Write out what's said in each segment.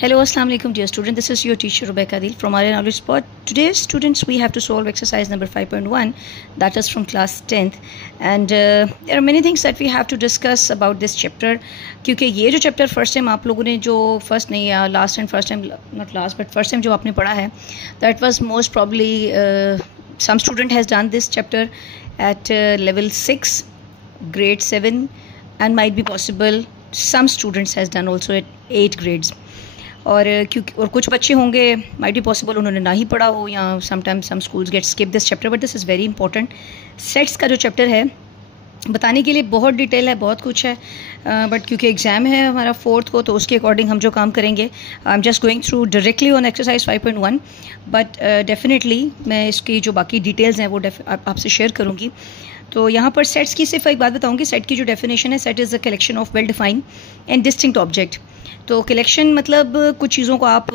Hello, Assalamu alaikum, dear student. This is your teacher Rebecca Adil from Arya Knowledge Spot. Today, students, we have to solve exercise number 5.1, that is from class 10th. And there are many things that we have to discuss about this chapter. क्योंकि ये जो chapter first time आप लोगों ने जो first नहीं या last and first time not last but first time जो आपने पढ़ा है, that was most probably some student has done this chapter at level 6, grade 7, and might be possible some students has done also at 8 grades. और क्योंकि और कुछ बच्चे होंगे माइट बी पॉसिबल उन्होंने ना ही पढ़ा हो या sometimes some schools get skip this chapter, but this is very important. Sets का जो चैप्टर है बताने के लिए बहुत डिटेल है, बहुत कुछ है, बट क्योंकि एग्ज़ाम है हमारा 4th को, तो उसके अकॉर्डिंग हम जो काम करेंगे I am just going through directly on exercise 5.1. But definitely मैं इसकी जो बाकी डिटेल्स हैं वो आपसे शेयर करूँगी. तो यहाँ पर सेट्स की सिर्फ एक बात बताऊँगी. सेट की जो डेफिनेशन है, set is the collection of well defined and distinct object. तो कलेक्शन मतलब कुछ चीज़ों को आप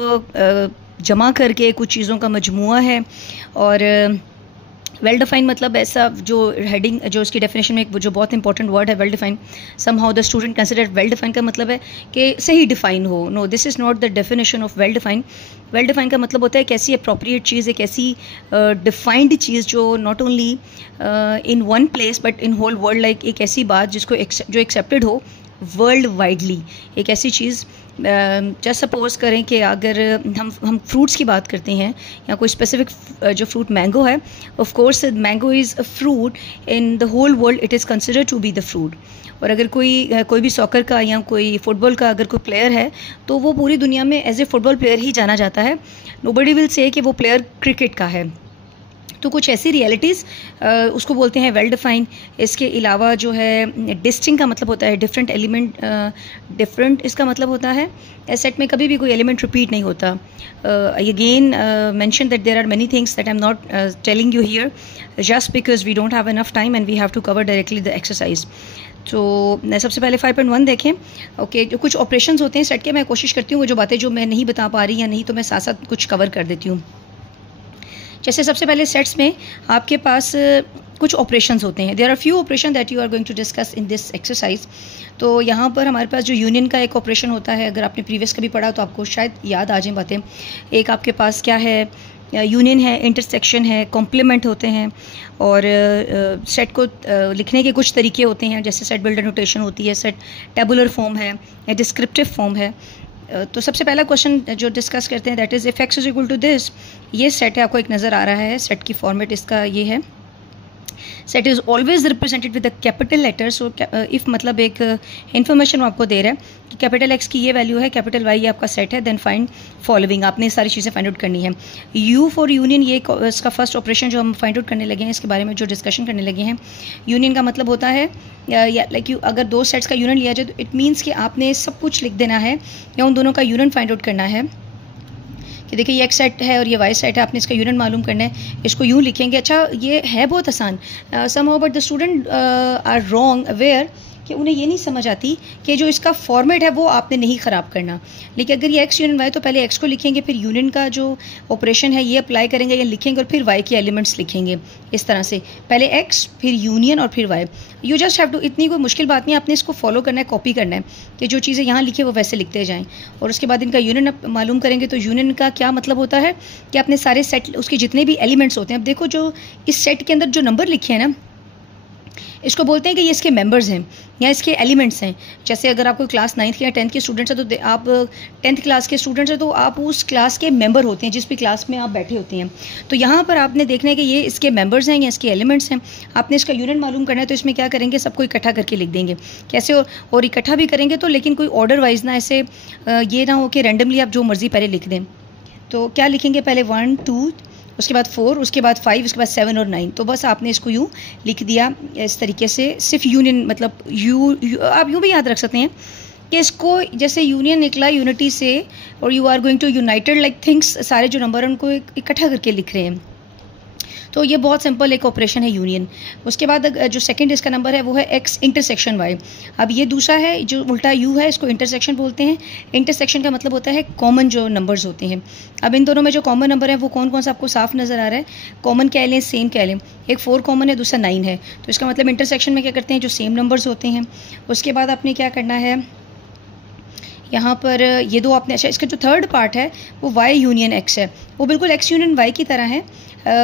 जमा करके कुछ चीज़ों का मजमुआ है. और वेल डिफाइंड मतलब ऐसा जो हेडिंग जो इसकी डेफिनेशन में जो बहुत इंपॉर्टेंट वर्ड है well defined. Somehow the student consider well defined का मतलब है कि सही डिफाइन हो. No, this is not the definition of well defined. Well defined का मतलब होता है एक ऐसी अप्रोप्रिएट चीज़, एक ऐसी डिफाइंड चीज़ जो not only in one place but in whole world, like एक ऐसी बात जिसको जो एक्सेप्टेड हो वर्ल्ड वाइडली. एक ऐसी चीज़ जस्ट सपोज करें कि अगर हम फ्रूट्स की बात करते हैं या कोई स्पेसिफिक जो फ्रूट मैंगो है, of course mango is a fruit in the whole world, it is considered to be the fruit. और अगर कोई भी सॉकर का या कोई फुटबॉल का अगर कोई प्लेयर है तो वो पूरी दुनिया में एज ए फुटबॉल प्लेयर ही जाना जाता है. नोबडी विल से कि वो प्लेयर क्रिकेट का है. तो कुछ ऐसी रियलिटीज़ उसको बोलते हैं वेल डिफाइंड. इसके अलावा जो है डिस्टिंक्ट का मतलब होता है डिफरेंट एलिमेंट. डिफरेंट इसका मतलब होता है सेट में कभी भी कोई एलिमेंट रिपीट नहीं होता. Again mention that there are many things that I am not telling you here just because we don't have enough time and we have to cover directly the exercise. तो सबसे पहले 5.1 देखें. Okay, जो कुछ operations होते हैं set के, मैं कोशिश करती हूँ वो जो बातें जो मैं नहीं बता पा रही या नहीं तो मैं साथ साथ कुछ कवर कर देती हूँ. जैसे सबसे पहले सेट्स में आपके पास कुछ ऑपरेशंस होते हैं. There are few operation that you are going to discuss in this exercise. तो यहाँ पर हमारे पास जो यूनियन का एक ऑपरेशन होता है, अगर आपने प्रीवियस कभी पढ़ा तो आपको शायद याद आ जाए बातें. एक आपके पास क्या है, यूनियन है, इंटरसेक्शन है, कॉम्प्लीमेंट होते हैं. और सेट को लिखने के कुछ तरीके होते हैं, जैसे सेट बिल्डर नोटेशन होती है, सेट टेबुलर फॉर्म है या डिस्क्रिप्टिव फॉर्म है. तो सबसे पहला क्वेश्चन जो डिस्कस करते हैं that is if X is equal to this. ये सेट है, आपको एक नज़र आ रहा है. सेट की फॉर्मेट इसका ये है. Set is always represented with the capital letter. So if मतलब एक इन्फॉर्मेशन आपको दे रहा है कि कैपिटल एक्स की ये वैल्यू है, कैपिटल वाई ये आपका सेट है, देन फाइंड फॉलोइंग. आपने सारी चीज़ें फाइंड आउट करनी है. यू फॉर यूनियन, ये इसका फर्स्ट ऑपरेशन जो हम फाइंड आउट करने लगे हैं, इसके बारे में जो डिस्कशन करने लगे हैं. यूनियन का मतलब होता है लाइक यू अगर दो सेट्स का यूनियन लिया जाए तो इट मीन्स कि आपने सब कुछ लिख देना है या उन दोनों का यूनियन फाइंड आउट करना है. कि देखिए ये एक्स सेट है और ये वाई सेट है, आपने इसका यूनियन मालूम करना है. इसको यूँ लिखेंगे. अच्छा, ये है बहुत आसान somehow, but the student are wrong aware कि उन्हें ये नहीं समझ आती कि जो इसका फॉर्मेट है वो आपने नहीं ख़राब करना. लेकिन अगर ये एक्स यूनियन वाई तो पहले एक्स को लिखेंगे, फिर यूनियन का जो ऑपरेशन है ये अप्लाई करेंगे या लिखेंगे और फिर वाई के एलिमेंट्स लिखेंगे. इस तरह से पहले एक्स फिर यूनियन और फिर Y. You just have to, इतनी कोई मुश्किल बात नहीं, आपने इसको फॉलो करना है, कॉपी करना है कि जो चीज़ें यहाँ लिखी वो वैसे लिखते जाएँ. और उसके बाद इनका यूनियन मालूम करेंगे. तो यूनियन का क्या मतलब होता है कि आपने सारे सेट उसके जितने भी एलिमेंट्स होते हैं, अब देखो जो इस सेट के अंदर जो नंबर लिखे हैं ना, इसको बोलते हैं कि ये इसके मेंबर्स हैं या इसके एलिमेंट्स हैं. जैसे अगर आप कोई क्लास 9th या 10th के स्टूडेंट्स हैं तो आप 10th क्लास के स्टूडेंट्स हैं तो आप उस क्लास के मेंबर होते हैं जिस भी क्लास में आप बैठे होते हैं. तो यहाँ पर आपने देखना है कि ये इसके मेंबर्स हैं या इसके एलिमेंट्स हैं. आपने इसका यूनियन मालूम करना है तो इसमें क्या करेंगे, सबको इकट्ठा करके लिख देंगे. कैसे और इकट्ठा भी करेंगे तो, लेकिन कोई ऑर्डर वाइज ना, ऐसे ये ना हो कि रैंडमली आप जो मर्ज़ी पहले लिख दें. तो क्या लिखेंगे, पहले 1 2, उसके बाद 4, उसके बाद 5, उसके बाद 7 और 9. तो बस आपने इसको यूँ लिख दिया इस तरीके से. सिर्फ यूनियन मतलब आप यूँ भी याद रख सकते हैं कि इसको जैसे यूनियन निकला यूनिटी से और you are going to united like things, सारे जो नंबर हैं उनको इकट्ठा करके लिख रहे हैं. तो ये बहुत सिंपल एक ऑपरेशन है यूनियन. उसके बाद जो सेकंड इसका नंबर है वो है एक्स इंटरसेक्शन वाई. अब ये दूसरा है जो उल्टा यू है, इसको इंटरसेक्शन बोलते हैं. इंटरसेक्शन का मतलब होता है कॉमन जो नंबर्स होते हैं. अब इन दोनों में जो कॉमन नंबर है वो कौन कौन सा आपको साफ नज़र आ रहा है. कॉमन कह लें, सेम कह लें. एक 4 कॉमन है, दूसरा 9 है. तो इसका मतलब इंटरसेक्शन में क्या करते हैं, जो सेम नंबर्स होते हैं. उसके बाद आपने क्या करना है, यहाँ पर ये दो आपने, अच्छा इसका जो थर्ड पार्ट है वो वाई यूनियन एक्स है, वो बिल्कुल एक्स यूनियन वाई की तरह है।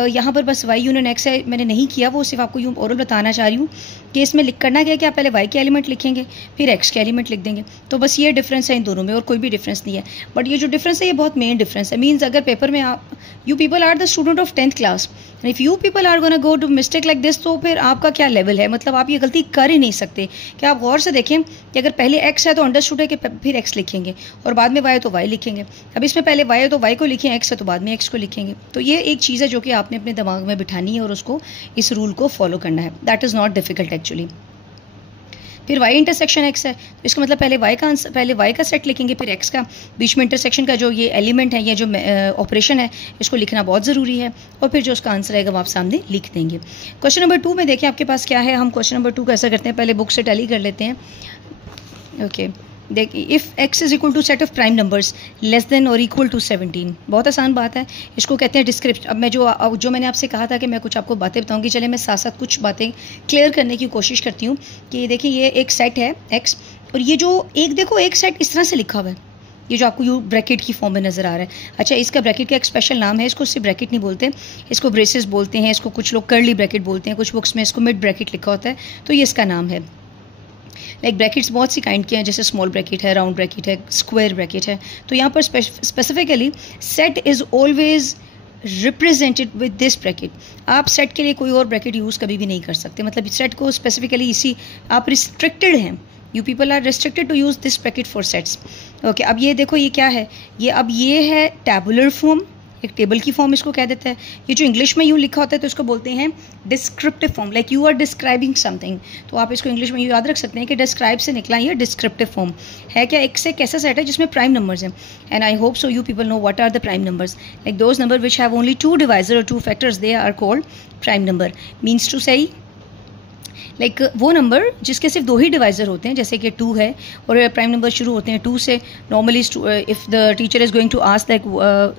यहाँ पर बस वाई यूनियन एक्स है, मैंने नहीं किया, वो सिर्फ आपको यूँ ओरल बताना चाह रही हूँ कि इसमें करना क्या है कि आप पहले वाई के एलिमेंट लिखेंगे फिर एक्स के एलिमेंट लिख देंगे। तो बस ये डिफरेंस है इन दोनों में, और कोई भी डिफरेंस नहीं है। बट ये जो डिफरेंस है ये बहुत मेन डिफरेंस है। मीन्स अगर पेपर में आप, you people are the student of 10th class, if you people are gonna go to mistake like this, तो फिर आपका क्या लेवल है, मतलब आप ये गलती कर ही नहीं सकते। कि आप गौर से देखें कि अगर पहले एक्स है तो अंडरस्टूड है कि फिर एक्स लिखेंगे, और बाद में वाई है तो वाई लिखेंगे। अब इसमें पहले वाई है तो वाई को लिखें, एक्स है तो बाद में एक्स को लिखेंगे। तो ये एक चीज़ है जो कि आपने अपने दिमाग में बिठानी है और उसको, इस रूल को फॉलो करना है। That is not difficult actually. फिर y इंटरसेक्शन x है, तो इसका मतलब पहले y का सेट लिखेंगे फिर x का, बीच में इंटरसेक्शन का जो ये एलिमेंट है, ये जो ऑपरेशन है, इसको लिखना बहुत ज़रूरी है, और फिर जो उसका आंसर आएगा वो आप सामने लिख देंगे। क्वेश्चन नंबर 2 में देखें आपके पास क्या है। हम क्वेश्चन नंबर 2 कैसा करते हैं, पहले बुक से टैली कर लेते हैं। ओके देखिए, if x is equal to set of prime numbers less than और इक्वल टू 17, बहुत आसान बात है, इसको कहते हैं डिस्क्रिप्शन। अब मैं जो मैंने आपसे कहा था कि मैं कुछ आपको बातें बताऊंगी, चले मैं साथ साथ कुछ बातें क्लियर करने की कोशिश करती हूँ। कि देखिए ये एक सेट है x, और ये जो एक देखो एक सेट इस तरह से लिखा हुआ है, ये जो आपको यू ब्रैकेट की फॉर्म में नज़र आ रहा है। अच्छा, इसका ब्रैकेट का एक स्पेशल नाम है, इसको सिर्फ ब्रैकेट नहीं बोलते, इसको ब्रेसेस बोलते हैं, इसको कुछ लोग कर्ली ब्रैकेट बोलते हैं, कुछ बुक्स में इसको मिड ब्रैकेट लिखा होता है, तो ये इसका नाम है। लाइक ब्रैकेट्स बहुत सी काइंड के हैं, जैसे स्मॉल ब्रैकेट है, राउंड ब्रैकेट है, स्क्वायर ब्रैकेट है। तो यहाँ पर specifically set is always represented with this bracket. आप सेट के लिए कोई और ब्रैकेट यूज़ कभी भी नहीं कर सकते, मतलब सेट को स्पेसिफिकली इसी, आप रिस्ट्रिक्टेड हैं, you people are restricted to use this bracket for sets. Okay, अब ये देखो ये क्या है, ये है टैबुलर फॉर्म, एक टेबल की फॉर्म इसको कह देता है। ये जो इंग्लिश में यूँ लिखा होता है तो इसको बोलते हैं descriptive form, like you are describing something. तो आप इसको इंग्लिश में यूँ याद रख सकते हैं कि डिस्क्राइब से निकला ये डिस्क्रिप्टिव फॉर्म है। क्या एक से कैसा सेट है जिसमें प्राइम नंबर्स हैं, and I hope so you people know what are the prime numbers. Like those number which have only 2 divisor और 2 factors, they are called prime number. Means two से लाइक वो number जिसके सिर्फ 2 ही divisor होते हैं, जैसे कि 2 है और प्राइम नंबर शुरू होते हैं 2 से। Normally if the teacher is going to ask like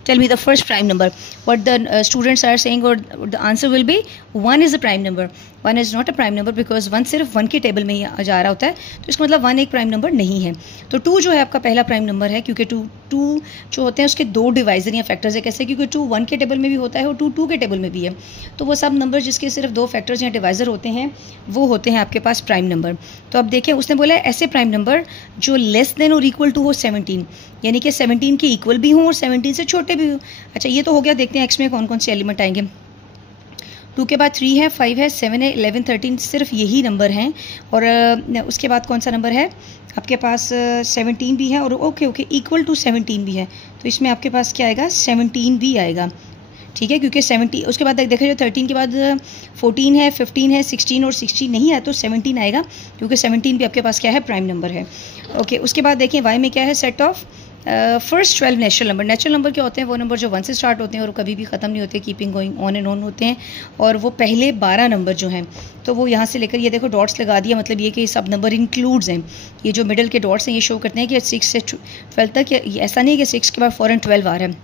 tell me the first prime number, what the students are saying, और the answer will be 1 is a prime number. 1 is not a prime number because 1 सिर्फ 1 के table में ही जा रहा होता है, तो इसका मतलब 1 एक प्राइम नंबर नहीं है। तो 2 जो है आपका पहला प्राइम नंबर है, क्योंकि 2 जो होते हैं उसके 2 डिवाइजर या फैक्टर्स है। कैसे, क्योंकि 2 1 के टेबल में भी होता है और 2 2 के टेबल में भी है। तो वो सब नंबर जिसके सिर्फ 2 फैक्टर्स या डिवाइजर होते हैं वो होते हैं आपके पास प्राइम नंबर। तो अब देखिए उसने बोला है ऐसे प्राइम नंबर जो लेस देन और इक्वल टू हो 17, यानी कि 17 के इक्वल भी हों और 17 से छोटे भी हों। अच्छा, ये तो हो गया। देखते हैं एक्स में कौन कौन से एलिमेंट आएंगे। 2 के बाद 3 है, 5 है, 7 है, 11, 13, सिर्फ यही नंबर हैं। और उसके बाद कौन सा नंबर है आपके पास, 17 भी है, और ओके इक्वल टू 17 भी है। तो इसमें आपके पास क्या आएगा, 17 भी आएगा, ठीक है, क्योंकि 70 उसके बाद देखा जाए 13 के बाद 14 है, 15 है, 16 और 16 नहीं है तो 17 आएगा, क्योंकि 17 भी आपके पास क्या है, प्राइम नंबर है। ओके, उसके बाद देखिए वाई में क्या है, set of first 12 natural number. Natural number क्या होते हैं, वो नंबर जो 1 से स्टार्ट होते हैं और कभी भी ख़त्म नहीं होते, keeping going on and on होते हैं। और वो पहले 12 नंबर जो हैं तो वो यहाँ से लेकर, ये देखो डॉट्स लगा दिया, मतलब ये कि सब नंबर इंक्लूड्स हैं। ये जो मिडल के डॉट्स हैं ये शो करते हैं कि 6 से 12 तक, ऐसा नहीं है कि 6 के बाद फ़ौरन 12 आ रहा है,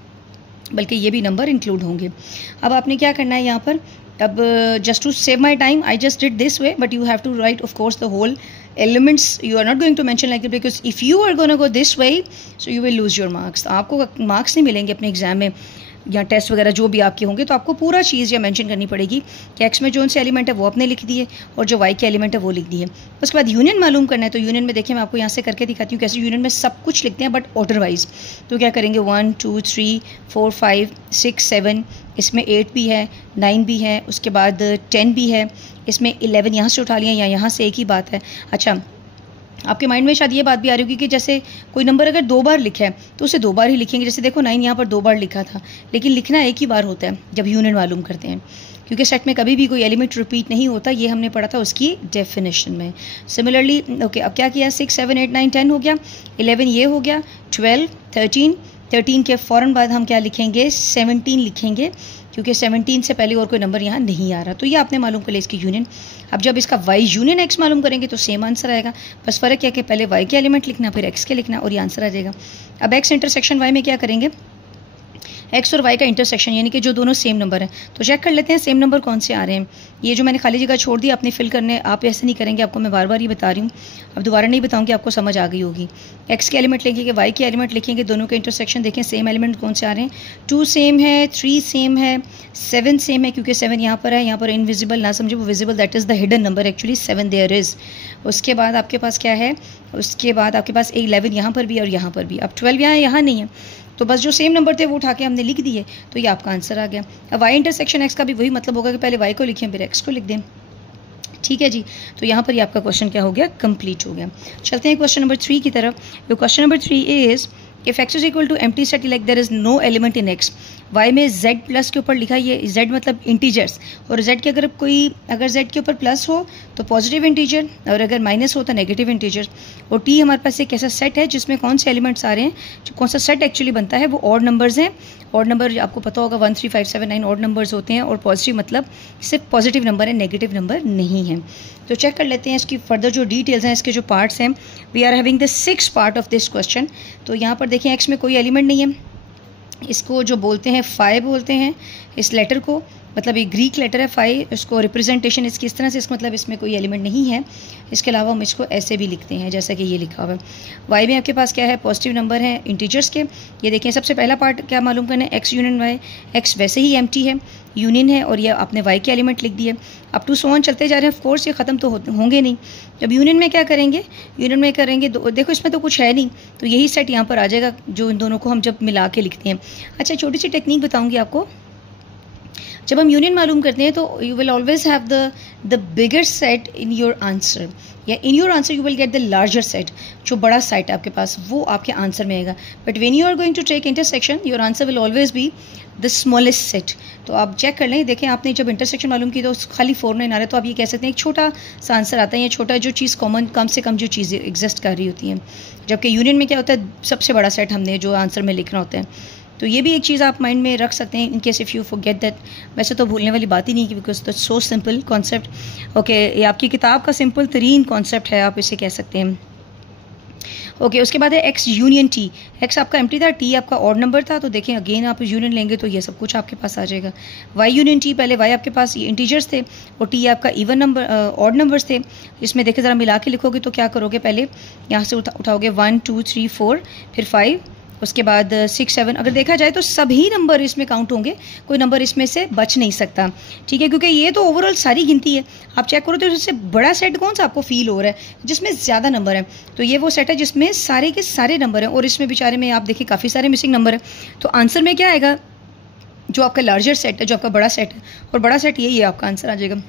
बल्कि ये भी नंबर इंक्लूड होंगे। अब आपने क्या करना है यहाँ पर, अब just to save my time I just did this way, but you have to write of course the whole elements. You are not going to mention like that because if you are going to go this way so you will lose your marks. आपको marks नहीं मिलेंगे अपने exam में या test वगैरह जो भी आपके होंगे, तो आपको पूरा चीज़ या मेंशन करनी पड़ेगी कि एक्स में जो उनसे एलिमेंट है वो आपने लिख दिए और जो वाई के एलिमेंट है वो लिख दिए। उसके बाद यूनियन मालूम करना है, तो यूनियन में देखिए मैं आपको यहाँ से करके दिखाती हूँ कैसे यूनियन में सब कुछ लिखते हैं बट ऑर्डर वाइज। तो क्या करेंगे, 1 2 3 4 5 6 7, इसमें 8 भी है, 9 भी है, उसके बाद 10 भी है, इसमें 11 यहाँ से उठा लिया या यहाँ से, एक ही बात है। अच्छा, आपके माइंड में शायद ये बात भी आ रही होगी कि जैसे कोई नंबर अगर 2 बार लिखा है तो उसे 2 बार ही लिखेंगे। जैसे देखो 9 यहाँ पर 2 बार लिखा था, लेकिन लिखना एक ही बार होता है जब यूनियन मालूम करते हैं, क्योंकि सेट में कभी भी कोई एलिमेंट रिपीट नहीं होता। ये हमने पढ़ा था उसकी डेफिनेशन में। सिमिलरली ओके, अब क्या किया, 6 7 8 9 10 हो गया, 11 ये हो गया, 12 13 के फ़ौरन बाद हम क्या लिखेंगे, 17 लिखेंगे, क्योंकि 17 से पहले और कोई नंबर यहाँ नहीं आ रहा। तो ये आपने मालूम कर लिया इसकी यूनियन। अब जब इसका वाई यूनियन एक्स मालूम करेंगे तो सेम आंसर आएगा, बस फ़र्क क्या है कि पहले वाई के एलिमेंट लिखना फिर एक्स के लिखना और ये आंसर आ जाएगा। अब एक्स इंटरसेक्शन वाई में क्या करेंगे, एक्स और वाई का इंटरसेक्शन, यानी कि जो दोनों सेम नंबर हैं। तो चेक कर लेते हैं सेम नंबर कौन से आ रहे हैं। ये जो मैंने खाली जगह छोड़ दी आपने फिल करने, आप ऐसे नहीं करेंगे, आपको मैं बार बार ही बता रही हूँ, अब दोबारा नहीं बताऊँगी, आपको समझ आ गई होगी। एक्स के एलिमेंट लिखेंगे, वाई के एलिमेंट लिखेंगे, दोनों के इंटरसेक्शन देखें सेम एलिमेंट कौन से आ रहे हैं। 2 सेम है, 3 सेम है, 7 सेम है, क्योंकि 7 यहाँ पर है, यहाँ पर इनविजिबल ना समझे, वो visible, that is the hidden number, actually 7 there is. उसके बाद आपके पास क्या है, उसके बाद आपके पास 11 यहाँ पर भी और यहाँ पर भी। अब 12 यहाँ नहीं है, तो बस जो सेम नंबर थे वो उठा के हमने लिख दिए, तो ये आपका आंसर आ गया। अब वाई इंटरसेक्शन एक्स का भी वही मतलब होगा कि पहले वाई को लिखें फिर एक्स को लिख दें। ठीक है जी, तो यहाँ पर ये आपका क्वेश्चन क्या हो गया, कंप्लीट हो गया। चलते हैं क्वेश्चन नंबर 3 की तरफ। जो question number 3 is if x is equal to empty set like there is no element in x, y में z प्लस के ऊपर लिखा है, ये z मतलब इंटीजर्स, और z के अगर z के ऊपर प्लस हो तो पॉजिटिव इंटीजर, और अगर माइनस हो तो नेगेटिव इंटीजर। और t हमारे पास एक ऐसा सेट है जिसमें कौन से एलिमेंट्स आ रहे हैं, जो कौन सा सेट एक्चुअली बनता है वो ऑड नंबर्स हैं। ऑड नंबर आपको पता होगा 1 3 5 7 9 ऑड नंबर्स होते हैं, और पॉजिटिव मतलब सिर्फ पॉजिटिव नंबर है, नेगेटिव नंबर नहीं है। तो चेक कर लेते हैं इसकी फर्दर जो डिटेल्स हैं, इसके जो पार्ट्स हैं। We are having the 6th part of this question. तो यहाँ पर देखें एक्स में कोई एलिमेंट नहीं है, इसको जो बोलते हैं फाई बोलते हैं इस लेटर को, मतलब ये ग्रीक लेटर है फाई, इसको रिप्रेजेंटेशन इसकी इस तरह से, इसका मतलब इसमें कोई एलिमेंट नहीं है। इसके अलावा हम इसको ऐसे भी लिखते हैं जैसा कि ये लिखा हुआ है। वाई में आपके पास क्या है, पॉजिटिव नंबर है इंटीजर्स के। ये देखें सबसे पहला पार्ट क्या मालूम करना है, एक्स यूनियन वाई। एक्स वैसे ही एम्प्टी है, यूनियन है, और ये आपने वाई के एलिमेंट लिख दिए। अब टू सो ऑन चलते जा रहे हैं, ऑफ कोर्स ये ख़त्म तो होंगे नहीं। जब यूनियन में क्या करेंगे, यूनियन में करेंगे देखो इसमें तो कुछ है नहीं, तो यही सेट यहाँ पर आ जाएगा, जो इन दोनों को हम जब मिला के लिखते हैं। अच्छा, छोटी सी टेक्निक बताऊँगी आपको। जब हम यूनियन मालूम करते हैं तो you will always have the bigger set in your answer, या in your answer you will get the larger set. जो बड़ा सेट है आपके पास वो आपके आंसर में आएगा, but when you are going to take intersection your answer will always be the smallest set. तो आप चेक कर लें, देखें आपने जब इंटरसेक्शन मालूम की तो खाली 4 9 आ रहा है, तो आप ये कह सकते हैं एक छोटा सा आंसर आता है, या छोटा जो चीज़ कॉमन, कम से कम जो चीज़ें एग्जिस्ट कर रही होती हैं। जबकि यूनियन में क्या होता है, सबसे बड़ा सेट हमने जो आंसर में लिखना होता है। तो ये भी एक चीज़ आप माइंड में रख सकते हैं in case if you forget that. वैसे तो भूलने वाली बात ही नहीं, because that's so simple concept. Okay, ये आपकी किताब का सिंपल तरीन कॉन्सेप्ट है, आप इसे कह सकते हैं। ओके, उसके बाद है एक्स यूनियन टी। एक्स आपका एम्प्टी था, टी आपका ऑड नंबर था, तो देखें अगेन आप यूनियन लेंगे तो ये सब कुछ आपके पास आ जाएगा। वाई यूनियन टी, पहले वाई आपके पास इंटीजर्स थे और टी आपका इवन नंबर ऑड नंबर्स थे। इसमें देखें ज़रा मिला के लिखोगे तो क्या करोगे, पहले यहाँ से उठाओगे 1 2 3 4, फिर 5, उसके बाद 6 7। अगर देखा जाए तो सभी नंबर इसमें काउंट होंगे, कोई नंबर इसमें से बच नहीं सकता। ठीक है, क्योंकि ये तो ओवरऑल सारी गिनती है। आप चेक करो तो इससे बड़ा सेट कौन सा आपको फील हो रहा है, जिसमें ज़्यादा नंबर है। तो ये वो सेट है जिसमें सारे के सारे नंबर हैं, और इसमें बेचारे में आप देखिए काफ़ी सारे मिसिंग नंबर हैं। तो आंसर में क्या आएगा, जो आपका लार्जर सेट है, जो आपका बड़ा सेट है, और बड़ा सेट यही है, आपका आंसर आ जाएगा।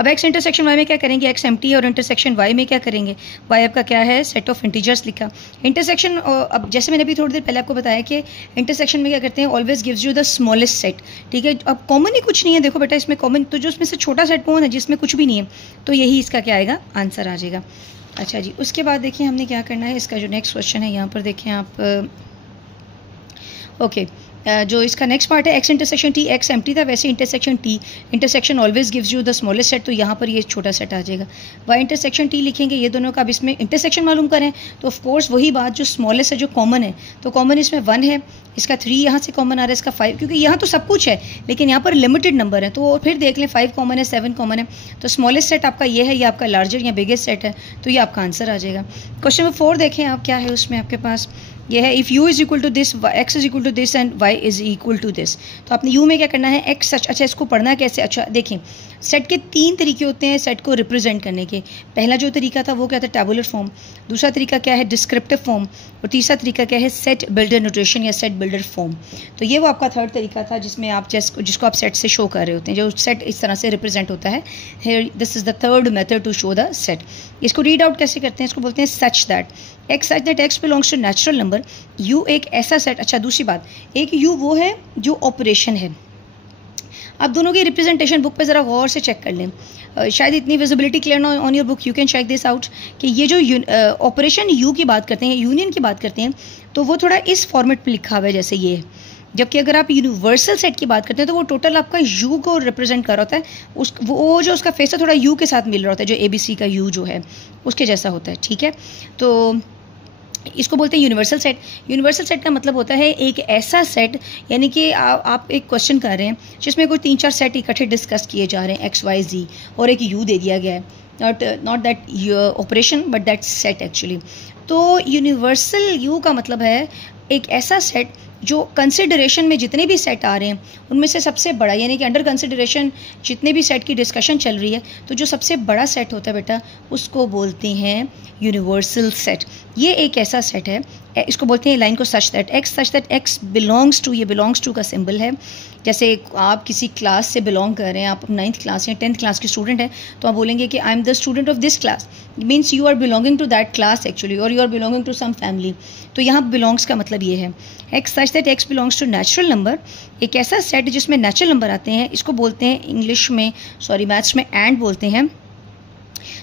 अब एक्स इंटरसेक्शन वाई में क्या करेंगे, एक्स एम्प्टी है, और इंटरसेक्शन वाई में क्या करेंगे, वाई आपका क्या है, सेट ऑफ इंटीजर्स लिखा। इंटरसेक्शन, अब जैसे मैंने अभी थोड़ी देर पहले आपको बताया कि इंटरसेक्शन में क्या करते हैं, always gives you the smallest set. ठीक है, अब कॉमन ही कुछ नहीं है, देखो बेटा इसमें कॉमन तो जो इसमें से छोटा सेट कौन है, जिसमें कुछ भी नहीं है, तो यही इसका क्या आएगा, आंसर आ जाएगा। अच्छा जी, उसके बाद देखिए हमने क्या करना है, इसका जो नेक्स्ट क्वेश्चन है यहाँ पर देखें आप। ओके, जो इसका नेक्स्ट पार्ट है x intersection T. X empty था, वैसे intersection T, intersection always gives you the smallest set, तो यहाँ पर ये छोटा सेट आ जाएगा। वाई इंटरसेक्शन टी लिखेंगे, ये दोनों का अब इसमें इंटरसेक्शन मालूम करें तो ऑफ कोर्स वही बात, जो स्मॉलेस्ट है, जो कॉमन है, तो कॉमन इसमें 1 है, इसका 3 यहाँ से कॉमन आ रहा है, इसका 5, क्योंकि यहाँ तो सब कुछ है लेकिन यहाँ पर लिमिटेड नंबर है। तो फिर देख लें 5 कॉमन है, 7 कॉमन है, तो स्मॉलेस्ट सेट आपका ये है, ये आपका लार्जर या बिगेस्ट सेट है, तो ये आपका आंसर आ जाएगा। क्वेश्चन नंबर 4 देखें आप, क्या है उसमें आपके पास, ये है if u is equal to this, x is equal to this and y is equal to this. तो आपने u में क्या करना है, x सच। अच्छा, इसको पढ़ना कैसे, अच्छा देखें, सेट के 3 तरीके होते हैं सेट को रिप्रेजेंट करने के। पहला जो तरीका था वो क्या था, टेबुलर फॉर्म। दूसरा तरीका क्या है, डिस्क्रिप्टिव फॉर्म। और तीसरा तरीका क्या है, सेट बिल्डर नोटेशन या सेट बिल्डर फॉर्म। तो ये वो आपका 3rd तरीका था जिसमें आप जिसको आप सेट से शो कर रहे होते हैं, जो सेट इस तरह से रिप्रेजेंट होता है। This is the 3rd method to show the set. इसको रीड आउट कैसे करते हैं, इसको बोलते हैं such that x belongs to natural number, U एक ऐसा सेट। अच्छा, दूसरी बात, एक यू वो है जो ऑपरेशन है। आप दोनों की रिप्रेजेंटेशन बुक पे ज़रा गौर से चेक कर लें, शायद इतनी विजिबिलिटी क्लियर ना on your book, you can check this out कि ये जो ऑपरेशन यू की बात करते हैं, यूनियन की बात करते हैं, तो वो थोड़ा इस फॉर्मेट पे लिखा हुआ है जैसे ये है। जबकि अगर आप यूनिवर्सल सेट की बात करते हैं तो वो टोटल आपका यू को रिप्रेजेंट कर रहा होता है, वो जो उसका फेस है थोड़ा यू के साथ मिल रहा होता है, जो ABC का यू जो है उसके जैसा होता है। ठीक है, तो इसको बोलते हैं यूनिवर्सल सेट। यूनिवर्सल सेट का मतलब होता है एक ऐसा सेट, यानी कि आप एक क्वेश्चन कर रहे हैं जिसमें कोई 3-4 सेट इकट्ठे डिस्कस किए जा रहे हैं, एक्स वाई जी, और एक यू दे दिया गया है, not that operation but that set actually. तो यूनिवर्सल यू का मतलब है एक ऐसा सेट जो कंसिडरेशन में जितने भी सेट आ रहे हैं उनमें से सबसे बड़ा, यानी कि अंडर कंसिडरेशन जितने भी सेट की डिस्कशन चल रही है, तो जो सबसे बड़ा सेट होता है बेटा उसको बोलते हैं यूनिवर्सल सेट। ये एक ऐसा सेट है, इसको बोलते हैं लाइन को such that x belongs to, ये बिलोंग्स टू का सिंबल है। जैसे आप किसी क्लास से बिलोंग कर रहे हैं, आप 9th क्लास या 10th क्लास के स्टूडेंट हैं, तो आप बोलेंगे कि I am the student of this class, means you are belonging to that class actually, और you are belonging to some family. तो यहाँ बिलोंग्स का मतलब ये है x such that x belongs to natural number. एक ऐसा सेट जिसमें नेचुरल नंबर आते हैं, इसको बोलते हैं इंग्लिश में, मैथ्स में एंड बोलते हैं।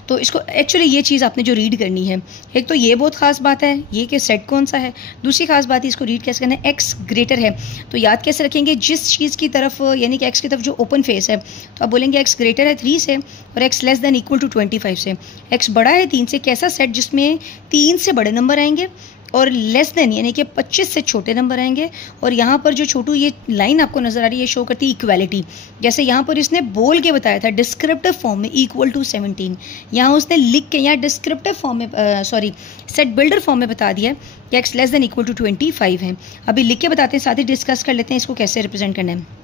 तो इसको एक्चुअली ये चीज़ आपने जो रीड करनी है, एक तो ये बहुत खास बात है ये कि सेट कौन सा है, दूसरी खास बात है इसको रीड कैसे करना है, एक्स ग्रेटर है। तो याद कैसे रखेंगे, जिस चीज़ की तरफ यानी कि एक्स की तरफ जो ओपन फेस है, तो आप बोलेंगे एक्स ग्रेटर है 3 से और x less than equal to 25 से। एक्स बड़ा है 3 से, कैसा सेट जिसमें 3 से बड़े नंबर आएंगे और लेस देन यानी कि 25 से छोटे नंबर आएंगे। और यहाँ पर जो छोटू ये लाइन आपको नजर आ रही है, शो करती है इक्वालिटी। जैसे यहाँ पर इसने बोल के बताया था डिस्क्रिप्टिव फॉर्म में इक्वल टू 17, यहाँ उसने लिख के यहाँ डिस्क्रिप्टिव फॉर्म में सेट बिल्डर फॉर्म में बता दिया कि x less than equal to 25 है। अभी लिख के बताते हैं, साथ ही डिस्कस कर लेते हैं इसको कैसे रिप्रेजेंट करना है।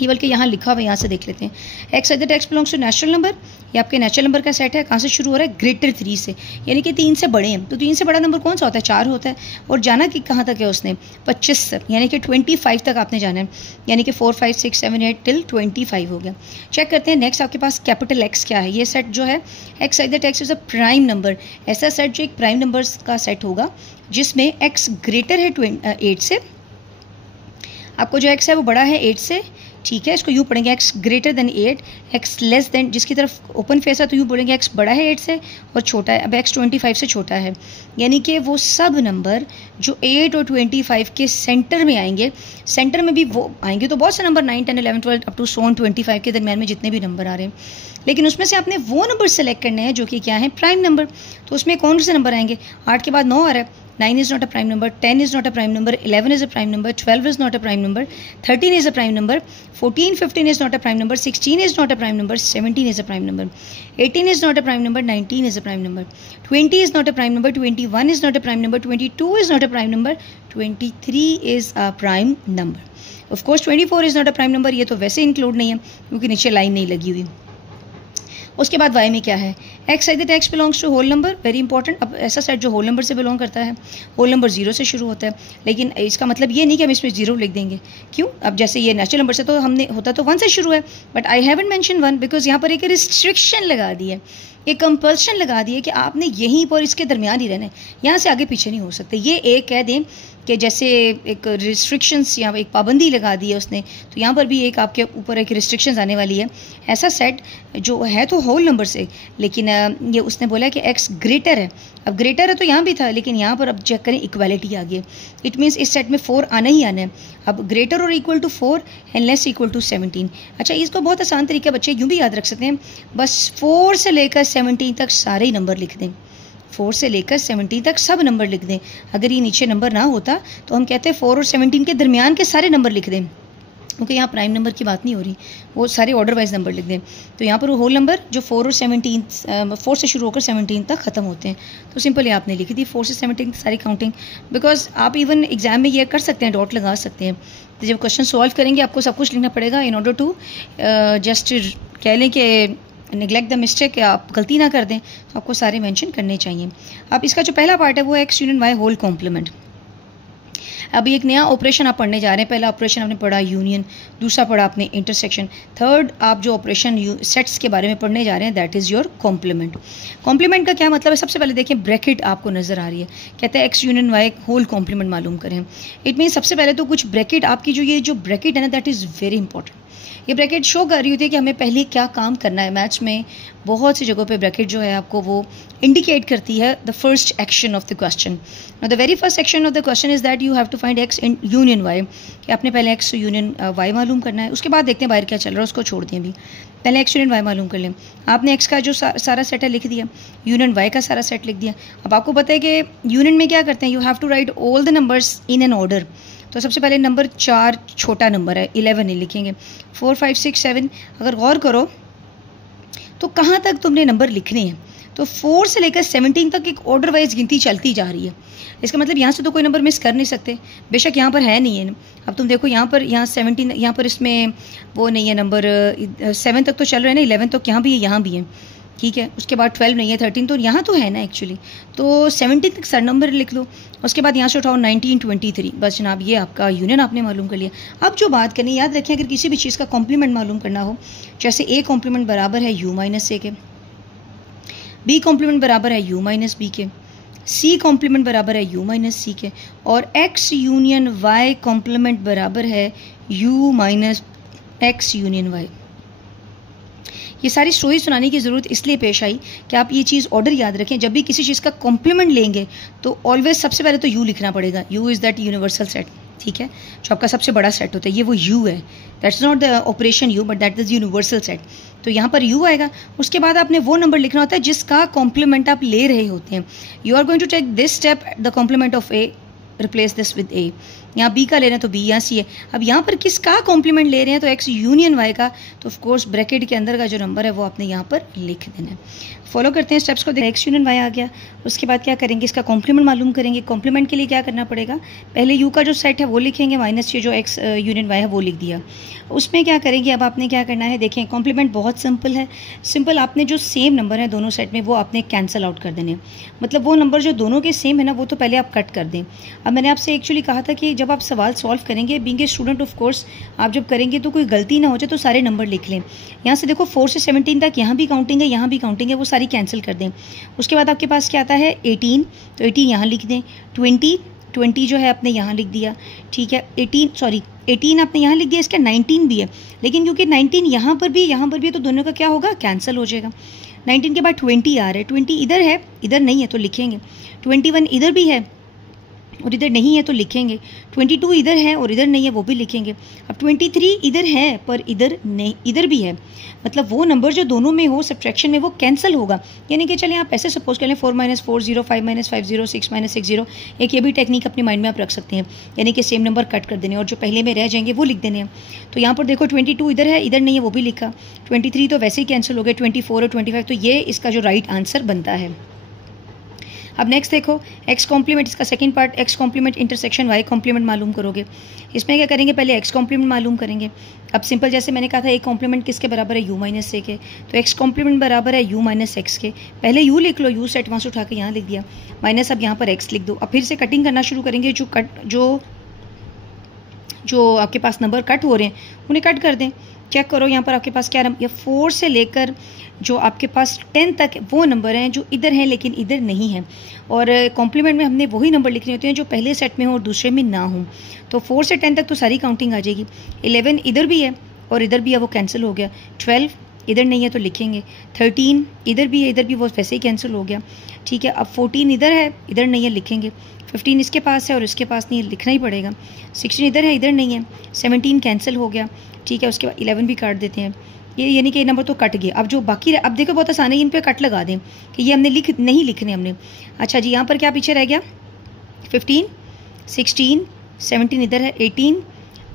ये बल्कि यहाँ लिखा हुआ है, यहाँ से देख लेते हैं। X that x belongs to natural number, ये आपके नेचुरल नंबर का सेट है। कहाँ से शुरू हो रहा है, ग्रेटर 3 से, यानी कि 3 से बड़े हैं। तो 3 से बड़ा नंबर कौन सा होता है, 4 होता है। और जाना कि कहाँ तक है उसने, 25 तक, यानी कि 25 तक आपने जाना है, यानी कि 4 5 6 7 8 टिल 25 हो गया। चेक करते हैं नेक्स्ट आपके पास कैपिटल एक्स क्या है। ये सेट जो है x that x is a prime number, ऐसा सेट जो एक प्राइम नंबर का सेट होगा जिसमें एक्स ग्रेटर है 8 से। आपको जो एक्स है वो बड़ा है 8 से, ठीक है। इसको यूँ पढ़ेंगे x greater than 8, x less then, जिसकी तरफ ओपन फेस है तो यूँ बोलेंगे एक्स बड़ा है 8 से और छोटा है, अब एक्स 25 से छोटा है। यानी कि वो सब नंबर जो 8 और 25 के सेंटर में आएंगे, सेंटर में भी वो आएंगे, तो बहुत से नंबर 9 10 11 12 अप टू 25 के दरमियान में जितने भी नंबर आ रहे हैं, लेकिन उसमें से आपने वो नंबर सेलेक्ट करने हैं जो कि क्या है, प्राइम नंबर। तो उसमें कौन से नंबर आएंगे, 8 के बाद 9 आ रहा है, 9 is not a prime number, 10 is not a prime number, 11 is a prime number, 12 is not a prime number, 13 is a prime number, 14 15 is not a prime number, 16 is not a prime number, 17 is a prime number, 18 is not a prime number, 19 is a prime number, 20 is not a prime number, 21 is not a prime number, 22 is not a prime number, 23 is a prime number. Of course 24 is not a prime number, ये तो वैसे include नहीं है क्योंकि नीचे line नहीं लगी हुई। उसके बाद वाई में क्या है, x that x belongs to whole number, very important. अब ऐसा सेट जो होल नंबर से बिलोंग करता है, होल नंबर 0 से शुरू होता है, लेकिन इसका मतलब ये नहीं कि हम इसमें 0 लिख देंगे। क्यों, अब जैसे ये नेचुरल नंबर से तो हमने होता तो 1 से शुरू है, but I haven't mention 1 because यहाँ पर एक रिस्ट्रिक्शन लगा दी है, एक कंपल्शन लगा दी है कि आपने यहीं पर इसके दरमियान ही रहना है, यहाँ से आगे पीछे नहीं हो सकते। ये एक कह दें कि जैसे एक रिस्ट्रिक्शंस या एक पाबंदी लगा दी है उसने, तो यहाँ पर भी एक आपके ऊपर एक रिस्ट्रिक्शंस आने वाली है। ऐसा सेट जो है तो होल नंबर से, लेकिन ये उसने बोला कि एक्स ग्रेटर है। अब ग्रेटर है तो यहाँ भी था, लेकिन यहाँ पर अब चेक करें इक्वालिटी आ गई। इट मीन्स इस सेट में 4 आना ही आना है। अब ग्रेटर और equal to 4 and less equal to 17। अच्छा, इसको बहुत आसान तरीका बच्चे यूँ भी याद रख सकते हैं, बस 4 से लेकर 17 तक सारे ही नंबर लिख दें, 4 से लेकर 17 तक सब नंबर लिख दें। अगर ये नीचे नंबर ना होता तो हम कहते हैं 4 और 17 के दरमियान के सारे नंबर लिख दें, क्योंकि यहाँ प्राइम नंबर की बात नहीं हो रही, वो सारे ऑर्डर वाइज नंबर लिख दें। तो यहाँ पर वो होल नंबर जो 4 और 17 4 से शुरू होकर 17 तक ख़त्म होते हैं, तो सिंपल ये आपने लिखी थी 4 से 17 की सारी काउंटिंग। बिकॉज आप इवन एग्जाम में ये कर सकते हैं, डॉट लगा सकते हैं। तो जब क्वेश्चन सॉल्व करेंगे आपको सब कुछ लिखना पड़ेगा इन ऑर्डर टू जस्ट कह लें कि निगलेक्ट द मिस्टेक, आप गलती ना कर दें, तो आपको सारे मेंशन करने चाहिए। अब इसका जो पहला पार्ट है वो है x union y whole complement. अभी एक नया ऑपरेशन आप पढ़ने जा रहे हैं। पहला ऑपरेशन आपने पढ़ा यूनियन, दूसरा पढ़ा आपने इंटरसेक्शन, थर्ड आप जो ऑपरेशन सेट्स के बारे में पढ़ने जा रहे हैं that is your complement. Complement का क्या मतलब है, सबसे पहले देखिए ब्रैकेट आपको नजर आ रही है, कहते हैं x union y whole complement मालूम करें। इट मीन सबसे पहले तो कुछ ब्रैकेट आपकी जो ये जो ब्रैकेट है ना दैट इज़ वेरी इंपॉर्टेंट। ये ब्रैकेट शो कर रही होती है कि हमें पहले क्या काम करना है। मैथ्स में बहुत सी जगहों पे ब्रैकेट जो है आपको वो इंडिकेट करती है the first action of the question. Now the very first action of the question is that you have to find x in union y, कि आपने पहले एक्स यूनियन वाई मालूम करना है। उसके बाद देखते हैं बाहर क्या चल रहा है, उसको छोड़ दें अभी, पहले एक्स यूनियन वाई मालूम कर लें। आपने एक्स का जो सारा सेट है लिख दिया, यूनियन वाई का सारा सेट लिख दिया। अब आपको पता है कि यूनियन में क्या करते हैं, you have to write all the numbers in an order. तो सबसे पहले नंबर 4 छोटा नंबर है, 11 नहीं लिखेंगे, 4 5 6 7। अगर गौर करो तो कहाँ तक तुमने नंबर लिखने हैं, तो 4 से लेकर 17 तक एक ऑर्डर वाइज गिनती चलती जा रही है। इसका मतलब यहाँ से तो कोई नंबर मिस कर नहीं सकते, बेशक यहाँ पर है नहीं है। अब तुम देखो यहाँ पर, यहाँ 17, यहाँ पर इसमें वो नहीं है, नंबर 7 तक तो चल रहे हैं ना, 11 तक यहाँ भी है, यहाँ भी है, ठीक है। उसके बाद 12 नहीं है, 13 तो यहाँ तो है ना एक्चुअली, तो 17 तक सर नंबर लिख लो। उसके बाद यहाँ से उठाओ 19 23। बस जनाब ये आपका यूनियन आपने मालूम कर लिया। अब जो बात करनी, याद रखें अगर किसी भी चीज़ का कॉम्प्लीमेंट मालूम करना हो, जैसे ए कॉम्प्लीमेंट बराबर है u माइनस ए के, बी कॉम्प्लीमेंट बराबर है u माइनस बी के, सी कॉम्प्लीमेंट बराबर है u माइनस सी के, और x यूनियन y कॉम्प्लीमेंट बराबर है u minus x union y। ये सारी स्टोरी सुनाने की ज़रूरत इसलिए पेश आई कि आप ये चीज़ ऑर्डर याद रखें। जब भी किसी चीज़ का कॉम्प्लीमेंट लेंगे तो ऑलवेज सबसे पहले तो u लिखना पड़ेगा। u is that universal set, ठीक है, जो आपका सबसे बड़ा सेट होता है, ये वो u है। That's not the operation u but that is universal set. तो यहाँ पर u आएगा। उसके बाद आपने वो नंबर लिखना होता है जिसका कॉम्प्लीमेंट आप ले रहे होते हैं। You are going to take this step, the complement of a, replace this with a। यहाँ b का लेना है तो b, यहाँ c है। अब यहाँ पर किसका कॉम्प्लीमेंट ले रहे हैं, तो x यूनियन y का, तो ऑफ कोर्स ब्रैकेट के अंदर का जो नंबर है वो आपने यहाँ पर लिख देना है। फॉलो करते हैं स्टेप्स को। x यूनियन y आ गया, उसके बाद क्या करेंगे, इसका कॉम्प्लीमेंट मालूम करेंगे। कॉम्प्लीमेंट के लिए क्या करना पड़ेगा, पहले u का जो सेट है वो लिखेंगे, माइनस ये जो x यूनियन y है वो लिख दिया। उसमें क्या करेंगे, अब आपने क्या करना है, देखें कॉम्प्लीमेंट बहुत सिंपल है। सिंपल, आपने जो सेम नंबर है दोनों सेट में वो आपने कैंसिल आउट कर देने। मतलब वो नंबर जो दोनों के सेम है ना, वो तो पहले आप कट कर दें। अब मैंने आपसे एक्चुअली कहा था कि जब आप सवाल सॉल्व करेंगे, being a student of course, आप जब करेंगे तो कोई गलती ना हो जाए तो सारे नंबर लिख लें। यहाँ से देखो 4 से 17 तक यहाँ भी काउंटिंग है, यहाँ भी काउंटिंग है, वो सारी कैंसिल कर दें। उसके बाद आपके पास क्या आता है 18, तो 18 यहाँ लिख दें। 20 जो है आपने यहाँ लिख दिया, ठीक है। 18 आपने यहाँ लिख दिया, इसका 19 भी है, लेकिन क्योंकि 19 यहाँ पर भी है तो दोनों का क्या होगा, कैंसिल हो जाएगा। 19 के बाद 20 आ रहा है, 20 इधर है, इधर नहीं है तो लिखेंगे। 21 इधर भी है और इधर नहीं है तो लिखेंगे। 22 इधर है और इधर नहीं है, वो भी लिखेंगे। अब 23 इधर है पर इधर नहीं, इधर भी है, मतलब वो नंबर जो दोनों में हो सब्ट्रैक्शन में वो कैंसिल होगा। यानी कि चलिए आप ऐसे सपोज कर लें 4 - 4 0, 5 - 5 0, 6 - 6 0। एक ये भी टेक्निक अपने माइंड में आप रख सकते हैं, यानी कि सेम नंबर कट कर देने और जो पहले में रह जाएंगे वो लिख देने हैं। तो यहाँ पर देखो 22 इधर है, इधर नहीं है, वो भी लिखा। 23 तो वैसे ही कैंसिल हो गया। 24 और 25, तो ये इसका जो राइट आंसर बनता है। अब नेक्स्ट देखो x कॉम्प्लीमेंट, इसका second part, x complement intersection y complement मालूम करोगे। इसमें क्या करेंगे, पहले x कॉम्प्लीमेंट मालूम करेंगे। अब सिंपल, जैसे मैंने कहा था a कॉम्प्लीमेंट किसके बराबर है, u माइनस ए के, तो x कॉम्प्लीमेंट बराबर है u माइनस एक्स के। पहले u लिख लो, u सेट वहाँ से उठा के यहाँ लिख दिया, माइनस अब यहाँ पर x लिख दो। अब फिर से कटिंग करना शुरू करेंगे। जो आपके पास नंबर कट हो रहे हैं उन्हें कट कर दें। चेक करो यहाँ पर आपके पास क्या नंबर, 4 से लेकर जो आपके पास 10 तक वो नंबर हैं जो इधर हैं लेकिन इधर नहीं है। और कॉम्प्लीमेंट में हमने वही नंबर लिखने होते हैं जो पहले सेट में हो और दूसरे में ना हो। तो 4 से 10 तक तो सारी काउंटिंग आ जाएगी। 11 इधर भी है और इधर भी है, वो कैंसिल हो गया। 12 इधर नहीं है तो लिखेंगे। 13 इधर भी है, इधर भी वो वैसे ही कैंसिल हो गया, ठीक है। अब 14 इधर है, इधर नहीं है, लिखेंगे। 15 इसके पास है और इसके पास नहीं है, लिखना ही पड़ेगा। 16 इधर है, इधर नहीं है। 17 कैंसिल हो गया, ठीक है। उसके बाद 11 भी काट देते हैं, ये यानी कि ये नंबर तो कट गए। अब जो बाकी अब देखो बहुत आसान है, इन पे कट लगा दें कि ये हमने नहीं लिखने हमने। अच्छा जी, यहाँ पर क्या पीछे रह गया, 15 16 17 इधर है, 18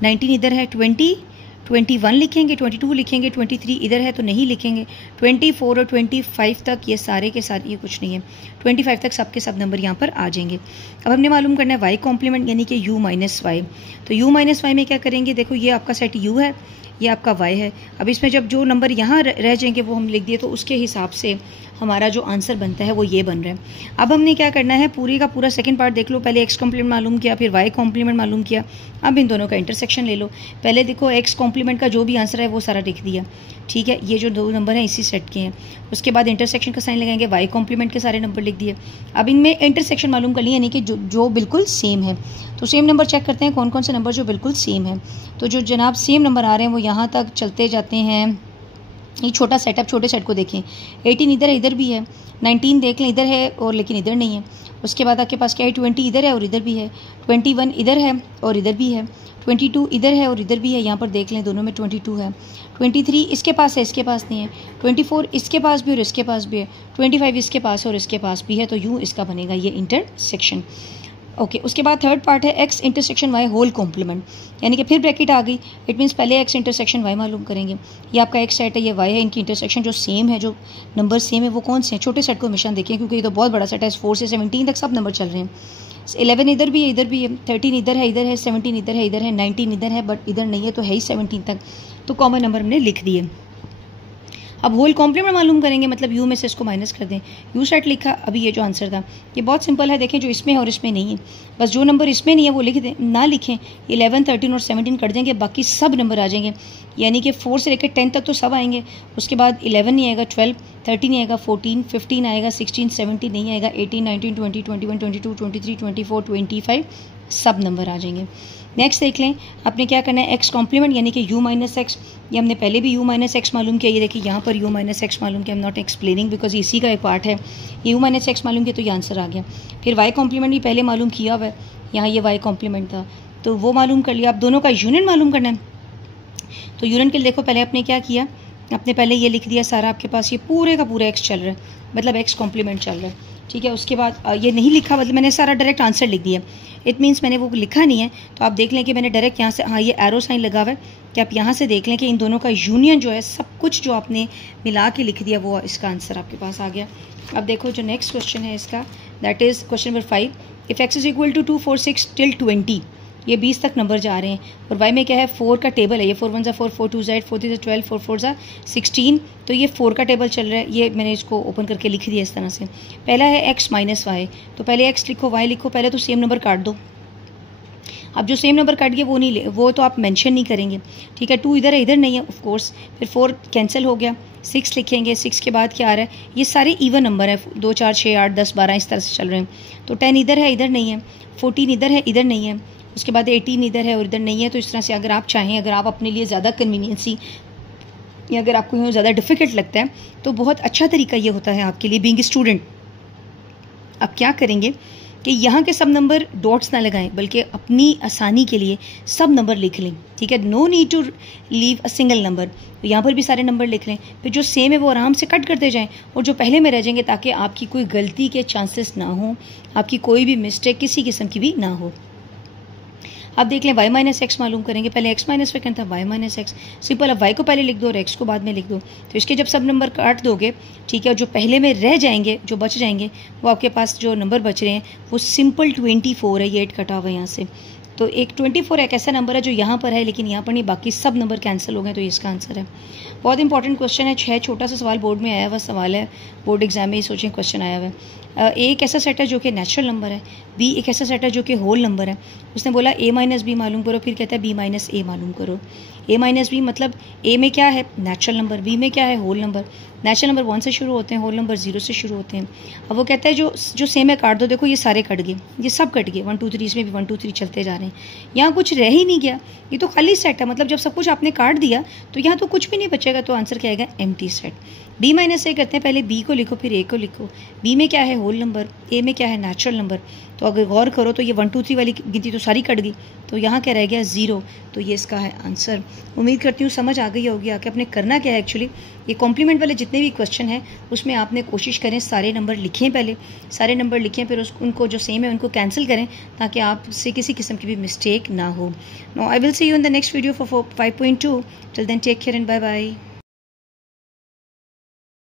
19 इधर है, 20 21 लिखेंगे, 22 लिखेंगे, 23 इधर है तो नहीं लिखेंगे। 24 और 25 तक ये सारे के साथ, ये कुछ नहीं है, 25 तक सबके सब नंबर यहाँ पर आ जाएंगे। अब हमने मालूम करना है y कॉम्प्लीमेंट यानी कि u माइनस वाई। तो u माइनस वाई में क्या करेंगे, देखो ये आपका सेट u है, ये आपका y है। अब इसमें जब जो नंबर यहाँ रह जाएंगे वो हम लिख दिए, तो उसके हिसाब से हमारा जो आंसर बनता है वो ये बन रहा है। अब हमने क्या करना है, पूरी का पूरा सेकंड पार्ट देख लो। पहले x कॉम्प्लीमेंट मालूम किया, फिर y कॉम्प्लीमेंट मालूम किया। अब इन दोनों का इंटरसेक्शन ले लो। पहले देखो x कॉम्प्लीमेंट का जो भी आंसर है वो सारा लिख दिया, ठीक है। ये जो दो नंबर हैं इसी सेट के हैं। उसके बाद इंटरसेक्शन का साइन लगाएंगे, y कॉम्प्लीमेंट के सारे नंबर लिख दिए। अब इनमें इंटरसेक्शन मालूम कर लिए, यानी कि जो बिल्कुल सेम है। तो सेम नंबर चेक करते हैं कौन कौन से नंबर जो बिल्कुल सेम है। तो जो जनाब सेम नंबर आ रहे हैं वो यहाँ तक चलते जाते हैं। ये छोटा सेटअप, छोटे सेट को देखें, 18 इधर है, इधर भी है, 19 देख लें, इधर है और लेकिन इधर नहीं है। उसके बाद आपके पास क्या है, 20 इधर है और इधर भी है, 21 इधर है और इधर भी है, 22 इधर है और इधर भी है, यहाँ पर देख लें दोनों में 22 है। 23 इसके पास है, इसके पास नहीं है, 24 इसके पास भी और इसके पास भी है, 25 इसके पास और इसके पास भी है, तो यूँ इसका बनेगा ये इंटरसेक्शन। ओके, उसके बाद थर्ड पार्ट है x intersection y whole complement, यानी कि फिर ब्रैकेट आ गई। इट मीन्स पहले एक्स इंटरसेक्शन वाई मालूम करेंगे। ये आपका एक्स सेट है, ये वाई है, इनकी इंटरसेक्शन जो सेम है, जो नंबर सेम है वो कौन से हैं। छोटे सेट को हमेशा देखें क्योंकि ये तो बहुत बड़ा सेट है, 4 से 17 तक सब नंबर चल रहे हैं। 11 इधर भी है, इधर भी है, 13 इधर है, 17 इधर है, 19 इधर है बट इधर नहीं है, तो है ही 17 तक, तो कॉमन नंबर हमने लिख दिए। अब होल कॉम्प्लीमेंट मालूम करेंगे, मतलब यू में से इसको माइनस कर दें, यू सेट लिखा। अभी ये जो आंसर था ये बहुत सिंपल है, देखें जो इसमें है और इसमें नहीं है, बस जो नंबर इसमें नहीं है वो लिख दें, ना लिखें। 11, 13 और 17 कर देंगे, बाकी सब नंबर आ जाएंगे, यानी कि 4 से लेकर 10 तक तो सब आएंगे। उसके बाद 11 नहीं आएगा, 12, 13 नहीं आएगा, 14, 15 आएगा, 16, 17 नहीं आएगा, 18, 19, 20, 21, 22, 23, 24, 25 सब नंबर आ जाएंगे। नेक्स्ट देख लें, आपने क्या करना है, एक्स कॉम्प्लीमेंट यानी कि u माइनस एक्स, ये हमने पहले भी u माइनस एक्स मालूम किया। ये देखिए यहाँ पर u माइनस एक्स मालूम किया, आई एम नॉट एक्सप्लेनिंग बिकॉज इसी का एक पार्ट है। ये u माइनस एक्स मालूम किया तो ये आंसर आ गया। फिर y कॉम्प्लीमेंट भी पहले मालूम किया हुआ है, यहाँ ये y कॉम्प्लीमेंट था तो वो मालूम कर लिया। अब दोनों का यूनियन मालूम करना है, तो यूनियन के लिए देखो पहले आपने क्या किया, आपने पहले ये लिख दिया सारा, आपके पास ये पूरे का पूरा एक्स चल रहा है, मतलब एक्स कॉम्प्लीमेंट चल रहा है, ठीक है। उसके बाद ये नहीं लिखा, मतलब मैंने सारा डायरेक्ट आंसर लिख दिया। इट मीन्स मैंने वो लिखा नहीं है, तो आप देख लें कि मैंने डायरेक्ट यहाँ से, हाँ ये एरो साइन लगा हुआ है कि आप यहाँ से देख लें कि इन दोनों का यूनियन जो है, सब कुछ जो आपने मिला के लिख दिया वो इसका आंसर आपके पास आ गया। अब देखो जो नेक्स्ट क्वेश्चन है इसका, that is question number 5। If x is equal to 2, 4, 6 till 20, ये 20 तक नंबर जा रहे हैं, और वाई में क्या है, 4 का टेबल है, ये 4 1 ज़ा 4, 4 2 ज़ा 8, 4 3 ज़ा 12, 4 4 ज़ा 16, तो ये 4 का टेबल चल रहा है। ये मैंने इसको ओपन करके लिख दिया इस तरह से। पहला है एक्स माइनस वाई, तो पहले एक्स लिखो, वाई लिखो, पहले तो सेम नंबर काट दो। अब जो सेम नंबर काट गए वो नहीं, वो तो आप मेंशन नहीं करेंगे, ठीक है। 2 इधर है, इधर नहीं है ऑफ कोर्स, फिर 4 कैंसिल हो गया, 6 लिखेंगे, 6 के बाद क्या आ रहा है, ये सारे इवन नंबर है, 2 4 6 8 10 12 इस तरह से चल रहे हैं, तो 10 इधर है, इधर नहीं है, 14 इधर है, इधर नहीं है, उसके बाद 18 इधर है और इधर नहीं है। तो इस तरह से अगर आप चाहें, अगर आप अपने लिए ज़्यादा कन्वीनियंसी या अगर आपको यूँ ज़्यादा डिफ़िकल्ट लगता है, तो बहुत अच्छा तरीका ये होता है आपके लिए बीइंग स्टूडेंट। आप क्या करेंगे कि यहाँ के सब नंबर डॉट्स ना लगाएं, बल्कि अपनी आसानी के लिए सब नंबर लिख लें, ठीक है। No need to leave a single number, तो यहाँ पर भी सारे नंबर लिख लें, फिर जो सेम है वो आराम से कट करते जाएं और जो पहले में रह जाएंगे, ताकि आपकी कोई गलती के चांसेस ना हो, आपकी कोई भी मिस्टेक किसी किस्म की भी ना हो। अब देख लें y माइनस एक्स मालूम करेंगे, पहले x माइनस वैकेंट था, y माइनस एक्स, सिंपल। अब y को पहले लिख दो और x को बाद में लिख दो, तो इसके जब सब नंबर काट दोगे, ठीक है, और जो पहले में रह जाएंगे, जो बच जाएंगे, वो आपके पास जो नंबर बच रहे हैं वो सिंपल 24 है, ये 8 कटा हुआ है यहाँ से, तो एक 24 एक ऐसा नंबर है जो यहाँ पर है लेकिन यहाँ पर नहीं, बाकी सब नंबर कैंसिल हो गए, तो ये इसका आंसर है। बहुत इंपॉर्टेंट क्वेश्चन है, 6 छोटा सा सवाल बोर्ड में आया हुआ सवाल है, बोर्ड एग्जाम में ही सोचें क्वेश्चन आया हुआ है। ए एक ऐसा सेट है जो कि नेचुरल नंबर है, बी एक ऐसा सेट है जो कि होल नंबर है। उसने बोला a माइनस बी मालूम करो, फिर कहता है b माइनस ए मालूम करो। a माइनस बी मतलब a में क्या है, नेचुरल नंबर, b में क्या है, होल नंबर। नेचुरल नंबर 1 से शुरू होते हैं, होल नंबर 0 से शुरू होते हैं। अब वो कहता है जो सेम है काट दो, देखो ये सारे कट गए, ये सब कट गए, 1 2 3, इसमें भी 1 2 3 चलते जा रहे हैं, यहाँ कुछ रह ही नहीं गया, ये तो खाली सेट है, मतलब जब सब कुछ आपने काट दिया तो यहाँ तो कुछ भी नहीं बचेगा, तो आंसर क्या आएगा, एम्प्टी सेट। b माइनस ए करते हैं, पहले b को लिखो फिर a को लिखो, b में क्या है, होल नंबर, a में क्या है, नेचुरल नंबर। तो अगर गौर करो तो ये 1 2 3 वाली गिनती तो सारी कट गई, तो यहाँ क्या रह गया, 0, तो ये इसका है आंसर। उम्मीद करती हूँ समझ आ गई होगी आके आपने करना क्या है। एक्चुअली ये कॉम्प्लीमेंट वाले जितने भी क्वेश्चन हैं उसमें आपने कोशिश करें सारे नंबर लिखें, पहले सारे नंबर लिखें, फिर उनको जो सेम है उनको कैंसिल करें, ताकि आपसे किसी किस्म की भी मिस्टेक ना हो। No I will see you in the next video for 5.2। Till then take care and bye bye.